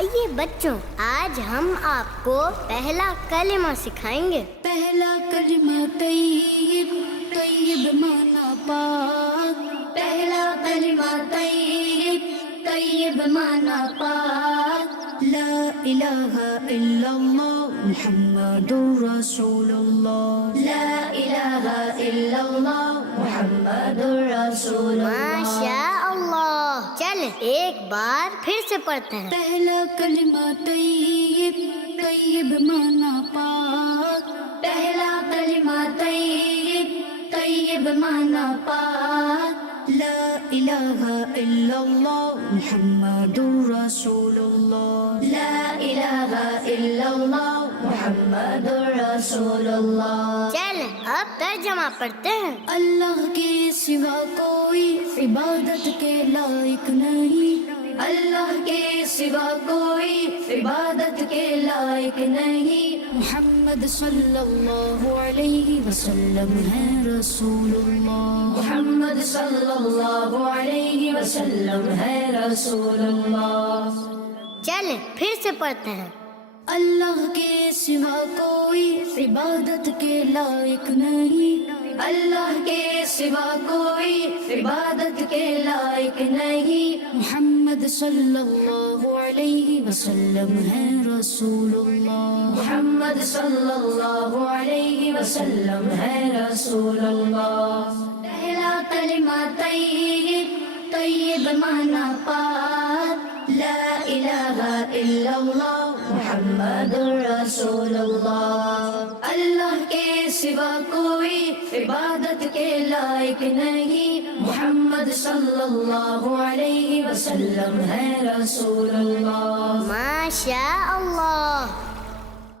آئیے بچوں، آج ہم آپ کو پہلا کلمہ سکھائیں گے۔ پہلا کلمہ طیب، طیب مانا پاک۔ پہلا کلمہ طیب، طیب مانا پاک۔ لا الہ الا اللہ محمد رسول اللہ۔ لا الہ الا اللہ محمد رسول اللہ۔ ماشاء اللہ، چل ایک بار پھر سے پڑھتے ہیں۔ پہلا کلمہ طیب، طیب مانا پاک۔ پہلا کلمہ طیب، طیب مانا پاک۔ لا الہ الا اللہ محمد رسول اللہ۔ لا الہ الا اللہ محمد رسول اللہ۔ چل اب ترجمہ پڑھتے ہیں۔ اللہ کے سوا کوئی عبادت کے لائق نہیں۔ اللہ کے سوا کوئی عبادت کے لائق نہیں۔ محمد صلی اللہ علیہ وسلم ہے رسول اللہ۔ محمد صلی اللہ علیہ وسلم ہے رسول اللہ۔ چل پھر سے پڑھتے ہیں۔ اللہ کے سوا کوئی عبادت کے لائق نہیں۔ اللہ کے سوا کوئی عبادت کے لائق نہیں۔ محمد صلی اللہ علیہ وسلم ہے رسول اللہ۔ محمد صلی اللہ علیہ وسلم ہے رسول اللہ۔ پہلا کلمہ طیب، طیب مانا پاک۔ لا الہ الا اللہ محمد رسول اللہ۔ اللہ کے سوا کوئی عبادت کے لائق نہیں۔ محمد صلی اللہ علیہ وسلم ہے رسول اللہ۔ ماشاء اللہ،